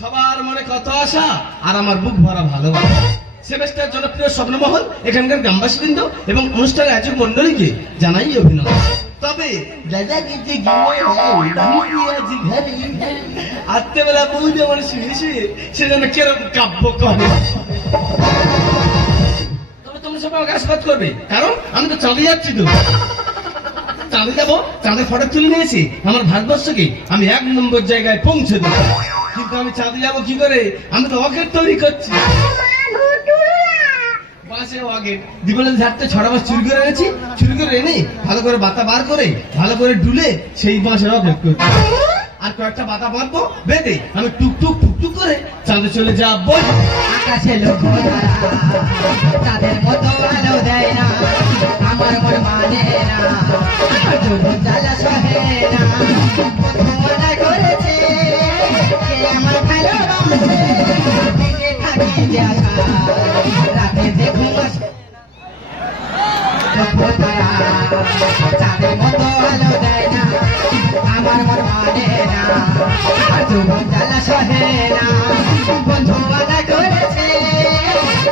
সবার মনে কত আশা? আর আমার বুক ভরা ভালোবাসা। সেমেস্টার জনপ্রিয় স্বপ্নমহল, এখানকার গ্রামবাসীবৃন্দ এবং অনুষ্ঠানের আয়োজক মন্ডলীকে জানাই অভিনন্দন। তবে আত্মেবেলা শুয়ে শুয়ে, সে যেন কেরম কাব্য করে। তবে আমাকে আশীর্বাদ করবে। কারণ আমি তো চালিয়ে যাচ্ছি তো। চাঁদে যাব চাঁদের ফটো তুলে নিয়েছি। আমার ভারতবর্ষকে আমি এক নম্বর জায়গায় পৌঁছে দেবো। কিন্তু আমি চাঁদে যাব কি করে? আমি তো অকেট তৈরি করছি। বাসে অগেট জীবনের ঝাড়তে ছড়া বাস চুরি করে এনেছি, চুরি করে এনে ভালো করে বাতা বার করে, ভালো করে ডুলে সেই বাঁশের অগেট করছি। আর কয়েকটা বাতা বাঁধবো, বেঁধে আমি টুক টুক টুক টুক করে চাঁদে চলে যাব। আকাশে লক্ষ্য তাদের মতো আলো দেয় না, আমার মন মানে না জ্বালা সহে না। করেছে আমার ভালোবাসে? রাতে চাঁদের মতো আলো দেয় না, আমার মন না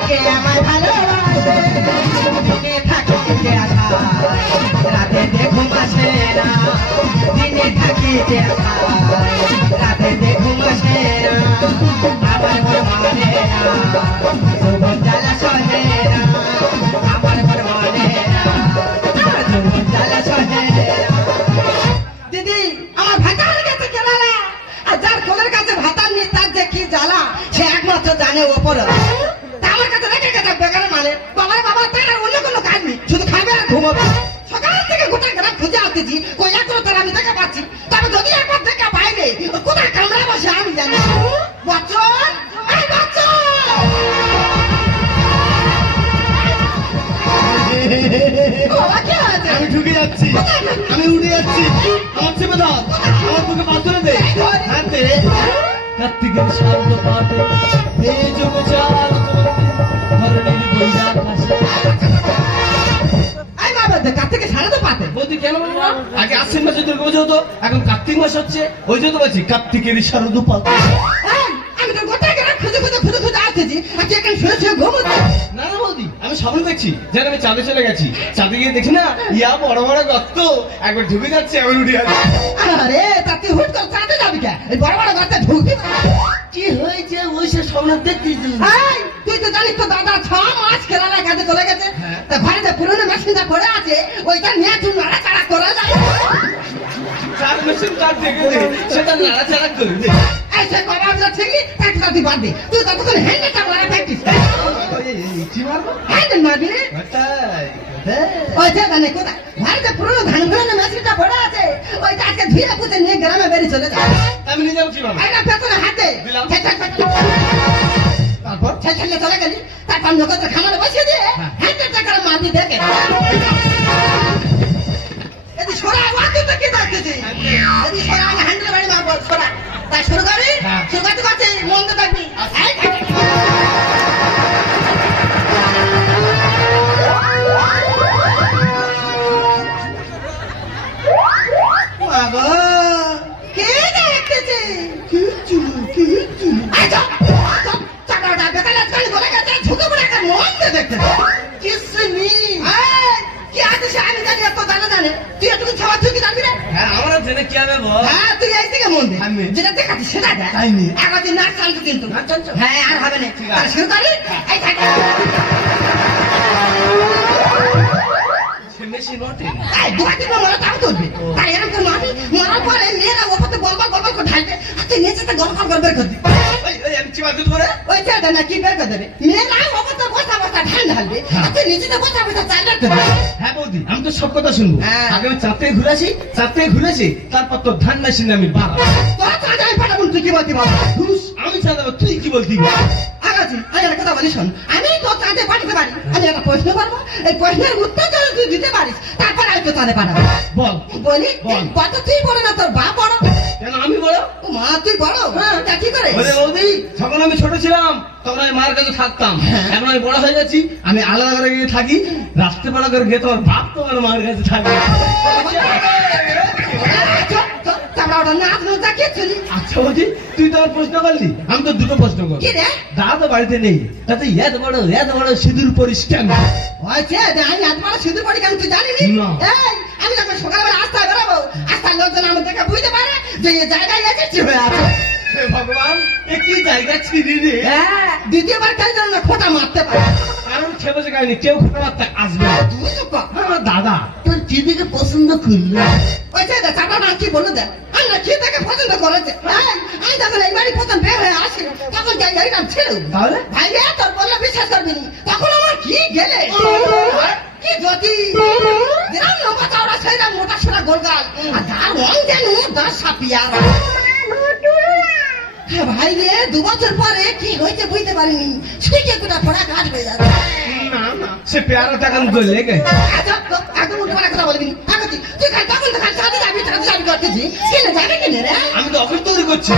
কে আমার ভালোবাসে? দিনে রাতে দেখুন আসে না। দিনে থাকি যে আশায় দেখুন আসে আমার মন মানে না একমাত্র জানে আমার কাছে রেখে গেছে বেকার মানে বাবার বাবা তার আর অন্য কোনো কাজ নেই। শুধু খাবে আর ঘুমাবে। সকাল থেকে গোটা গ্রাম খুঁজে আসতেছি কই একমাত্র তার আমি দেখা পাচ্ছি। তবে যদি একবার দেখা পাইলে কোথায় কামড়ে বসে আমি জানি বচ্চন! এই বচ্চন! আমি ঢুকে যাচ্ছি। আমি উড়ে যাচ্ছি। আমার চেপে দাও। আমার বুকে পা দে। হ্যাঁ কার্তিকের শান্ত পাতে হচ্ছে ওই জন্য বলছি কার্তিকের শারদ আমি তো গোটা গ্রাম খুঁজে খুঁজে খুঁজে খুঁজে আসতেছি আর তুই এখন শুয়ে শুয়ে ঘুমোচ্ছিস না। না বৌদি আমি স্বপ্ন দেখছি যেন আমি চাঁদে চলে গেছি। চাঁদে গিয়ে দেখি না ইয়া বড় বড় গর্ত। একবার ঢুকে যাচ্ছে একবার উঠে যাচ্ছে। আরে তা তুই হুট করে চাঁদে যাবি কে? এই বড় বড় গর্তে ঢুকবি কি হয়েছে? ওই সে স্বপ্ন দেখতেছি। তুই তো জানিস তো দাদা ছ মাস কেরালায় কাজে চলে গেছে। হ্যাঁ। তা ঘরে যে পুরনো মেশিনটা পড়ে আছে ওইটা নিয়ে তুই মেশিন চার থেকে দে সেটা নাড়াচাড়া করে দে সে করা আমরা ঠিকই তাকে তুই বাদ দে। তুই ততক্ষণ হ্যান্ডেলটা মারা মারবো? হ্যান্ডেল মারবি রে যে জানে কোথায়? ঘরে পুরনো ধান ঘুরানো মেশিনটা পড়ে আছে। ওইটা আজকে ধুয়ে পুঁতে নিয়ে গ্রামে বেরিয়ে চলে যায়। আমি নিয়ে যাব কীভাবে আইনা পেছনে হাতে। দিলাম। ঠেক ঠেক ঠেক। তারপর? ঠেক চলে গেলি তারপর লোকের খামারে বসিয়ে দিয়ে হ্যাঁ। টাকার মাটি দেখে সরা ওয়াকি তো কি দেখতেছি এদি সরা আমি হ্যান্ডেল বাড়ি মারবো সরা তাই শুরু করি? হ্যাঁ। শুরু করতে করতে মন্দ থাকবি বসা বসা চাই রাখতে হ্যাঁ। বৌদি আমি তো সব কথা শুনব। হ্যাঁ। আগে আমি চাঁদ থেকে ঘুরে আসি চাঁদ থেকে ঘুরে আসি তারপর তো ধান মেশিন আমি বাড়া। তোরা পাঠাবো তুই কি বলতি আমি তুই কি বলতি আগে আমি একটা কথা বলি শোন আমি তো চাঁদে পাঠাতে পারি আমি একটা প্রশ্ন করব এই প্রশ্নের উত্তর যদি তুই দিতে পারিস তারপর আমি তো চাঁদে পাঠাবো বল বলি কত তুই বড় না তোর বাপ বড় কেন আমি বলো ও মা তুই বড় হ্যাঁ তা কি করে বলে বৌদি যখন আমি ছোট ছিলাম তখন আমি মার কাছে থাকতাম হ্যাঁ। এখন আমি বড় হয়ে যাচ্ছি আমি আলাদা করে গিয়ে থাকি রাস্তাপাড়া করে গিয়ে তোমার বাপ তোমার মার কাছে থাকে নাচ নো যা আচ্ছা বৌদি তুই তো প্রশ্ন করলি আমি তো দুটো প্রশ্ন করব। কি রে? দাদা তো বাড়িতে নেই তাতে এত বড় এত বড় সিঁদুর পরিষ্কার হয়েছে যে আমি এত বড় সিঁদুর পরি কেন তুই জানিনি না। এই আমি যখন সকালবেলা আস্তায় বেরোবো আস্তার লোকজন আমার দেখে বুঝতে পারে যে এই জায়গায় এসেছি হয়ে আছে। হে ভগবান এ কি জায়গা ছিড়ি রে? হ্যাঁ। দ্বিতীয়বার কেন না খোটা মারতে পারে? কারণ ছেলে গাইনি কেউ খোটা মারতে আসবে না। তুমি আমার দাদা। তোর দিদিকে পছন্দ করল? ওই যে চাপা না কি বলে দে। আমরা কি থেকে পছন্দ করেছে? এই, আমি যখন এই বাড়ি প্রথম বের হয়ে আসি তখন যাই নাম ছিল। তাহলে? ভাই তোর বললে বিশ্বাস করবি তখন আমার কি গেলে? কি লম্বা চওড়া সেইরকম মোটা সোটা গোলগাল। আর তার রং যেন দশ সাপিয়া হ্যাঁ ভাই রে দু বছর পরে কি হয়েছে বুঝতে পারিনি সুইকে গোটা ঘাট হয়ে না না সে পেয়ারা আচ্ছা, একদম উল্টো পাল্টা কথা বলবি না। তুই। তুই খালি তখন সাথে যাবি, সাথে যাবি করতেছি। কেনে যাবে কেনে রে? আমি তো অফিস তৈরি করছি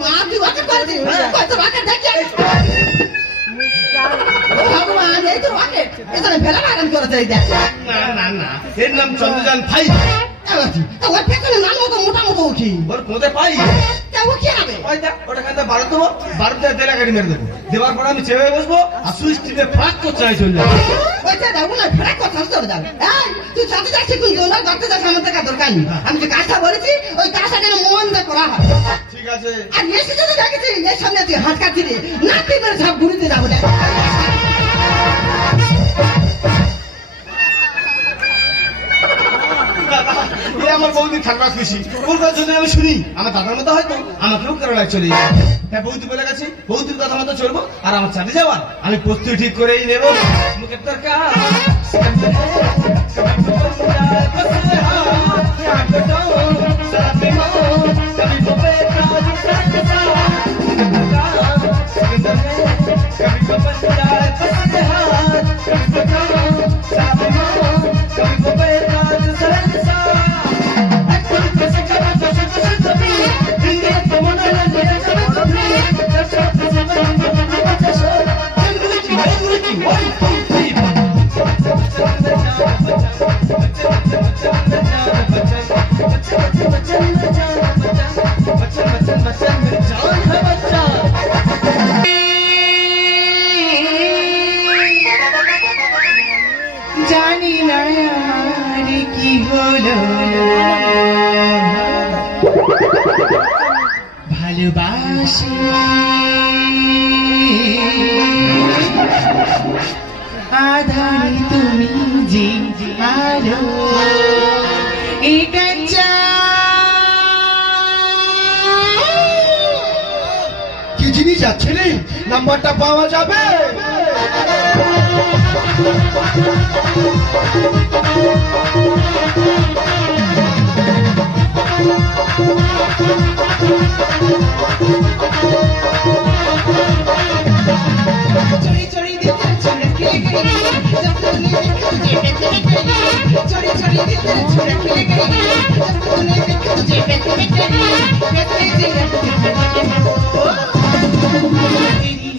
মা, তুই ওকে করছিস? কই তোর ওকে দেখি ভগবান, এই তো rocket। এখানে ভেলা বাগান করেছে এই দেখ। না না না এর নাম চন্দ্রযান ফাইভ এবার কি? তা ওর পেছনে নাল মতো মোটা মতো উঠি। ওর পাই তা কি হবে? ওই দেখ ওটা খান বারো দেবো গাড়ি মেরে দেবো দেওয়ার পর আমি চেপে বসবো আর সুইচ টিপে ফাঁক করতে হয় চলে যাব দেখ, ওনার কথা চলে যাবে। এই, তুই সাথে যাচ্ছিস কিন্তু ওনার গর্তে যাস আমার দেখা দরকার নেই। আমি যে কাজটা বলেছি ওই কাজটা যেন মন দিয়ে করা হয় ঠিক আছে আর এসে যদি দেখেছি এর সামনে তুই হাত কাটছি রে নাতি মেরে সব ঘুরিতে যাব দেখ আমার বৌদি থাকবা খুশি। জন্য আমি শুনি। আমার দাদার মতো হয়তো। আমাকেও কেরালায় চলে যাবে। হ্যাঁ বৌদি বলে গেছি, বৌদির কথা মতো চলবো আর আমার চাঁদে যাওয়ার। আমি প্রস্তুতি ঠিক করেই নেব। জানি না আমার কি হলো। ভালোবাসি। আধারে তুমি যে আলো এটা কি জিনিস আছে রে? নাম্বারটা পাওয়া যাবে? চড়ি চড়ি দিতে ছুড়ে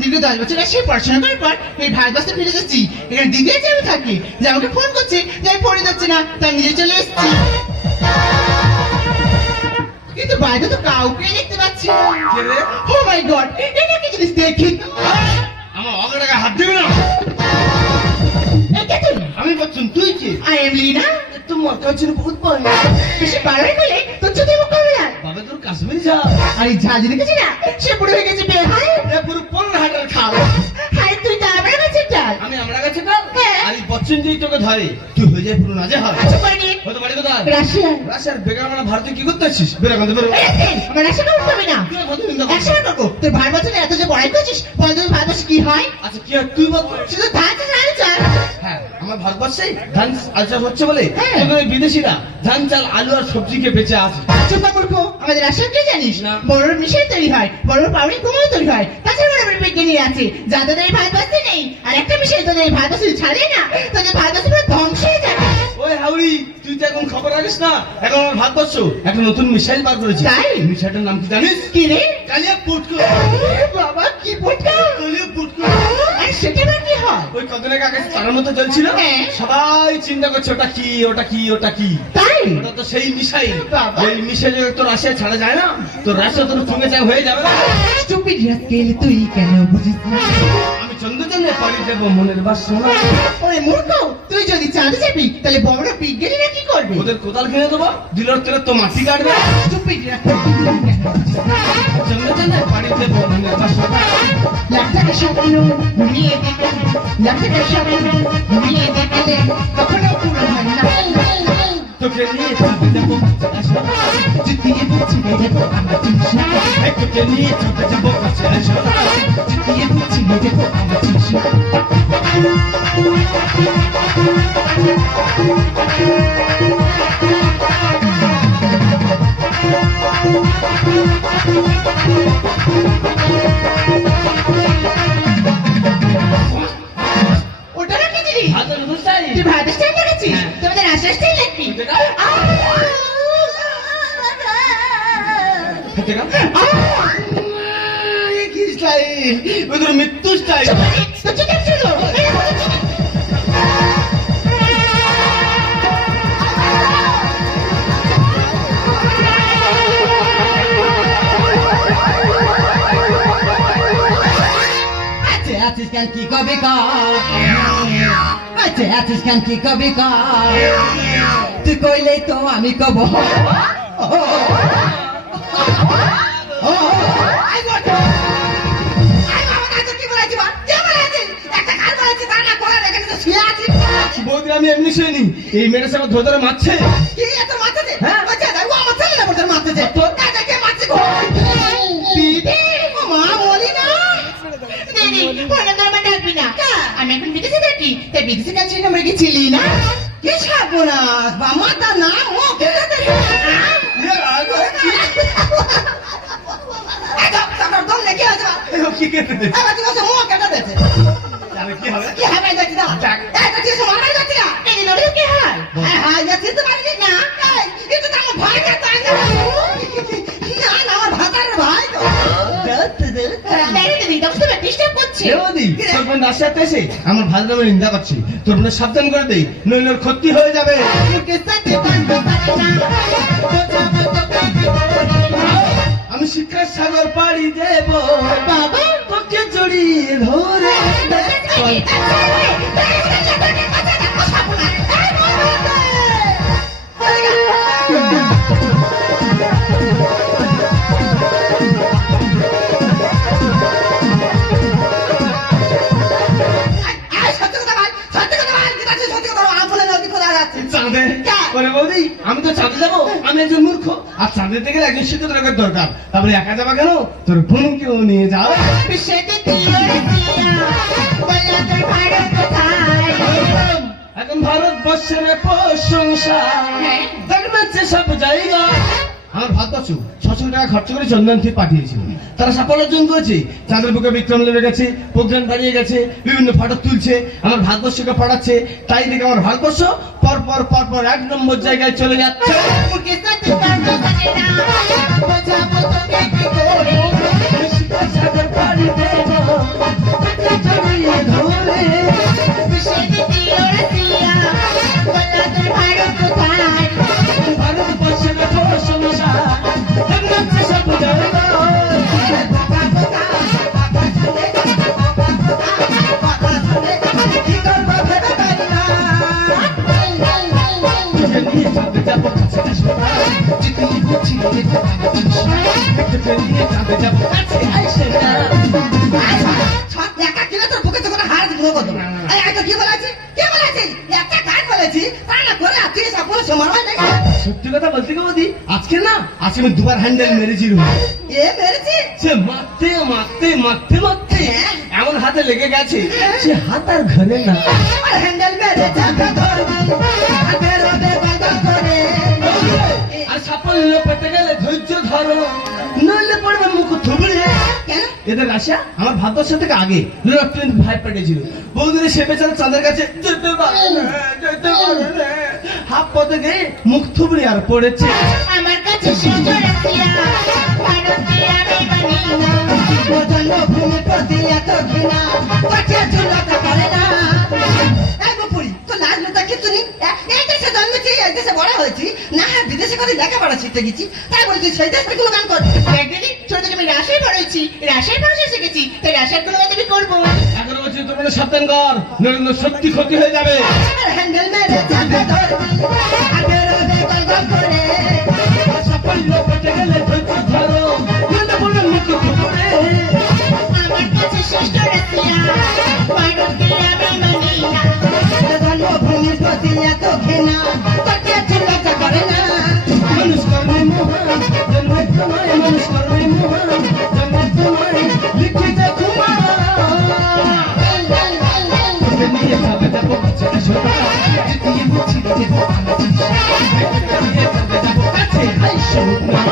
দীর্ঘ দশ বছর আসে পড়াশোনা করার পর এই ভারতবর্ষে ফিরে যাচ্ছি এখানে দিদি আছে আমি থাকি যে আমাকে ফোন করছে যে আমি পড়ে যাচ্ছি না তাই নিজে চলে এসেছি। কিন্তু বাইরে তো কাউকে দেখতে পাচ্ছি ও মাই গড এটা কি জিনিস দেখি? আমার হাত দিবি না। আমি বলছুন তুই কি? আই এম লিনা তো মরকাচির বহুত পানি বেশি বাড়াই বলে তোর যদি মুখ করবে না। বাবা তোর কাশ্মীরি যা। আর এই ঝাঁজ দেখেছি না সে বুড়ো হয়ে গেছে বের হয় এ পুরো পনেরো হাজার খাল। হাই তুই তো আমার কাছে চাল আমি আমরা কাছে কাল হ্যাঁ। আর বচ্চন যেই তোকে ধরে তুই হয়ে যায় পুরো নাজে হয় আচ্ছা পানি হয়তো বাড়ি কোথায়? রাশিয়া রাশিয়ার বেকার মানে ভারতে কি করতে আসছিস? বেরো কাঁদে বেরো। আমার রাশিয়া করতে হবে না। কত? একশো টাকা তোর ভাই বছর এত যে বড়াই করছিস পঞ্চাশ ভাই বছর কি হয়? আচ্ছা কি আর তুই বল। শুধু ধান চাষ হ্যাঁ আমার ভারতবর্ষে ধান চাষ হচ্ছে বলে হ্যাঁ। তোদের ওই বিদেশিরা ধান চাল আলু আর সবজিকে বেঁচে মূর্খ আমাদের জানিস? না। বড় মিশাই তৈরি হয় বড় পাউরি কুমড়ো তৈরি হয়। তাছাড়া বড় বড় বিজ্ঞানী আছে যা তোদের এই ভাত বাঁচতে নেই আর একটা মিশাই তোদের এই ভাত বাঁচতে ছাড়ে না। তোদের পুরো ধ্বংস হয়ে যাবে। ওই হাউড়ি তুই তো এখন খবর রাখিস না? এখন আমার ভারতবর্ষ একটা নতুন মিসাইল বার করেছে। তাই? মিসাইলটার নাম কি জানিস? কি রে? কালিয়া পুটকো। বাবা কি পটকা? কালিয়া পুটকো। আর সেটা কি হয়? ওই কদিন আগে আকাশে তারার মতো চলছিল হ্যাঁ। সবাই চিন্তা করছে ওটা কি ওটা কি ওটা কি? তাই? ওটা তো সেই মিশাই এই ওই মিসাইল তোর রাশিয়া ছাড়া যায় না। তোর রাশিয়া তোর সঙ্গে চাই হয়ে যাবে না। স্টুপিড রাস্কেল তুই কেন বুঝিস না চন্দ্রচন্দ্রে পাড়ি দেবো মনের বাসনা। ওরে মূর্খ তুই যদি চাঁদে যাবি তাহলে বড় বিজ্ঞানীরা কি করবে? ওদের কোদাল কিনে দেবো দিলর তেলে তো মাটি কাটবে। বুঝিস না চন্দ্রচন্দ্রে পাড়ি দেবো মনের বাসনা। লাখটাকা স্বপ্ন ঘুরিয়ে দেখলে লাখটাকা স্বপ্ন ঘুরিয়ে দেখলে কখনো পুরো হয় না তোকে নিয়ে চলতে যাব জুতিয়ে বুঝিয়ে দেবো আমার এই তোকে নিয়ে চলতে যাব জুতিয়ে বুঝিয়ে দেবো আমার টিউশন ওটা কি জিনিস হাতের নতুন হাতে কাম কি স্টাইল ওদের মৃত্যু স্টাইল তো ঠিক আছে তো এটা বলেছি আছে আছিস কেন কি কবি কর আছে আছিস কেন কি কবি বৌদি আমি এমনি শুনি এই মেয়েটা সে আমার ধরে ধরে মারছে? হ্যাঁ। আমার। আমি এখন বিদেশে থাকি। তাই বিদেশে কাছে আমরা গেছিলি না? কি সাবনাস বা নাম ও কে জানে ইয়ে, কি? তারপর দম নাকি আছে এ, ও কি কেটে দিচ্ছে? আবার তুই কাছে মুখ কেটে দেছে আরে কি হবে? কি হবে দেখি। না এটা কি সমাজ যাচ্ছে না। এই নড়ে কি হয়? হ্যাঁ হ্যাঁ যাচ্ছে তো পারবি না এটা তো আমার না তাই না। না না ভাতার ভাই তো। ভালো নামে নিন্দা করছে। তোর বোনের সাবধান করে দেই নইলে ক্ষতি হয়ে যাবে। সাগর পাড়ি দেব বাবা তোকে জড়িয়ে ধরে ওরে বৌদি আমি তো চাঁদে যাব আমি একজন মূর্খ। আর চাঁদের থেকে একজন শিক্ষিত লোকের দরকার। তারপরে একা যাবা কেন? তোর বোনকেও নিয়ে যাও এখন ভারতবর্ষের প্রশংসা। হ্যাঁ। দেখবেন সব জায়গা। আমার ভারতবর্ষ। ছশো টাকা খরচ করে চন্দন থেকে পাঠিয়েছিল। তারা সাফল্য অর্জন করেছে। চাঁদের বুকে বিক্রম লেগে গেছে, প্রোগ্রাম দাঁড়িয়ে গেছে, বিভিন্ন ফটো তুলছে, আমার ভারতবর্ষকে পড়াচ্ছে। তাই দেখে আমার ভারতবর্ষ পর পর পর পর এক নম্বর জায়গায় চলে যাচ্ছে। মুখে আমি দুবার হ্যান্ডেল মেরেছিল এ মেরেছি? সে মারতে মারতে মারতে মারতে হ্যাঁ। এমন হাতে লেগে গেছে সে হাত আর ঘরে না। হ্যান্ডেল মেরে আর সাফল্য পেতে গেলে ধৈর্য ধরো। নইলে পড়বে মুখ থুবড়ে। এদের রাশিয়া আমার ভারতবর্ষ থেকে আগে। Twenty five পেটেছিল। বহুদিনে সে বেচারা চাঁদের কাছে যেতে পারে যেতে পারে। হাফ পথে গিয়ে মুখ থুবড়ে আর পড়েছে। আমার কাছে বড় হয়েছি না বিদেশে করে লেখাপড়া শিখতে গেছি? তাই বলছি সেই দেশে কোনো গান করছি ছোট থেকে আমি পড়েছি রাশায় পড়াশোনা শিখেছি তাই রাশার কোনো আমি করব? বলছি তোমরা সাবধান কর নরেন্দ্র সত্যি ক্ষতি হয়ে যাবে। আর। তুমি নিয়ে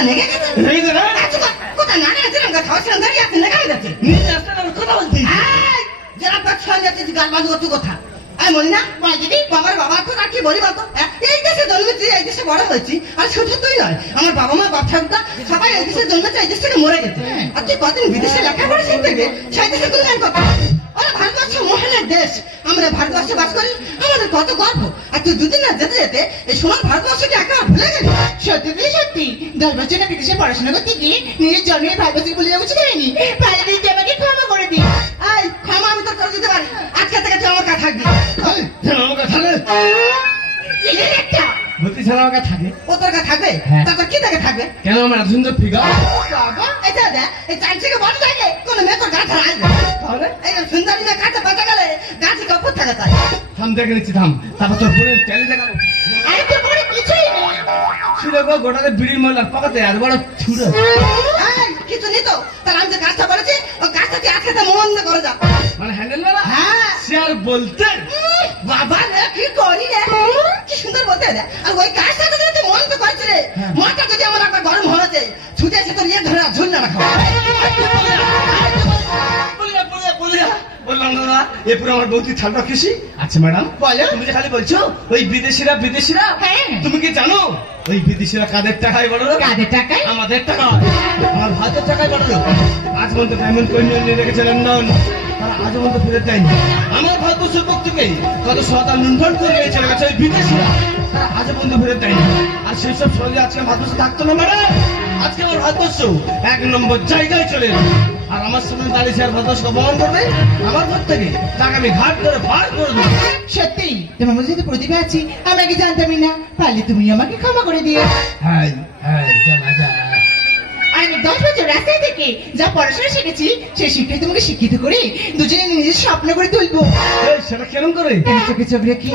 কোথায় কোথায় কোথায় লেগে গেছে লেগেছে না। আয় চুপ কর, কোথায় না না যেরকম কথা ছিলাম দাঁড়িয়ে আছে লেগে গেছে নিজে আসতে না কথা বলছি এই, যেরকম কথা ছিলাম যাচ্ছে গাল বাজু করতে কথা। আমি বলি না দিদি বাবার বাবা তো আর কি বলি বলতো? হ্যাঁ, এই দেশে জন্মেছি এই দেশে বড় হয়েছি আর শুধু তুই নয় আমার বাবা মা বাপ ঠাকুরদা সবাই এই দেশে জন্মেছে এই দেশ থেকে মরে গেছে। আর তুই কদিন বিদেশে লেখাপড়া শিখতে সেই দেশে তুই করতে ওরা ভারতবর্ষ মহানের দেশ। আমরা ভারতবর্ষে বাস করি। আমাদের কত গর্ব। আর তুই দুদিন না যেতে যেতে এই সোনার ভারতবর্ষকে একা ভুলে গেলি? সত্যি তো সত্যি। দশ বছর না বিদেশে পড়াশোনা করতে গিয়ে নিজের জন্মের ভাইবাসী বলে যাব হয়নি পারে দিদি আমাকে ক্ষমা করে দিন এই ক্ষমা আমি তো করে দিতে পারি। আজকে থেকে তুই আমার কাছে থাকবি। যেন আমাকে থাকে তোর কাছে থাকবে? হ্যাঁ। তারপর কি থেকে থাকবে? কেন আমার এত সুন্দর ফিগার বাবা যা দেখ এই চার থেকে বড় থাকে কোনো মেয়ে তোর গাছে আসবে তাহলে? এই সুন্দরী মেয়ে কাছে বাঁচা গেলে গাছে কাপড় থাকে তাই থাম দেখে নিচ্ছি থাম। তারপর তোর বোনের ট্যালি দেখাবো। আর তো পরে কিছুই নেই। ছুড়ে গো গোটাকে বিড়ির পাকাতে এত বড় ছুড়ে। এই, কিছু নেই তো। তার আমি যে গাছটা বলেছি ও গাছটা তুই আজকে তো মন করে যা। মানে হ্যান্ডেল মেলা হ্যাঁ। সে আর বলতে বাবা রে কি করি রে? কি সুন্দর বলতে আর ওই গাছটা তো। মাথা যদি আমার একটা গরম হয়েছে ছুটে এসে তোর ইয়ে ধরে ঝুল না রাখা। বললাম দাদা আমার বৌদি খুশি আচ্ছা ম্যাডাম বলো। তুমি যে খালি বলছো ওই বিদেশিরা বিদেশিরা হ্যাঁ। তুমি কি জানো ওই বিদেশিরা কাদের টাকায়? কাদের আমাদের টাকা আমার ভাতের টাকায় বড় লোক। আজ পর্যন্ত ডায়মন্ড কইন নিয়ে রেখেছে লন্ডন তারা আজ পর্যন্ত ফেরত দেয়নি আমার ভারতবর্ষের পক্ষ থেকে কত সরকার লুণ্ঠন করে নিয়ে গেছে ওই বিদেশিরা। তারা আজ পর্যন্ত ফেরত দেয়নি আর সেই সব সহজে আজকে ভারতবর্ষ থাকতো না ম্যাডাম আজকে আমার ভারতবর্ষ এক নম্বর জায়গায় চলে এলো। আর আমার সামনে দাঁড়িয়ে আর ভারতবর্ষকে অপমান করবে? আমার ঘর থেকে তাকে আমি ঘাট ধরে পার করে দেবো। সত্যি? তোমার মধ্যে তো প্রতিভা আছে। আমাকে জানতামই না। পারলে তুমি আমাকে ক্ষমা করে দিও। হ্যাঁ হ্যাঁ জানা যায়। দশ বছর রাস্তায় থেকে যা পড়াশোনা শিখেছি সেই শিক্ষায় তোমাকে শিক্ষিত করে দুজনে নিজের স্বপ্ন করে তুলবো। সেটা কেমন করে? চোখে চোখ রেখে।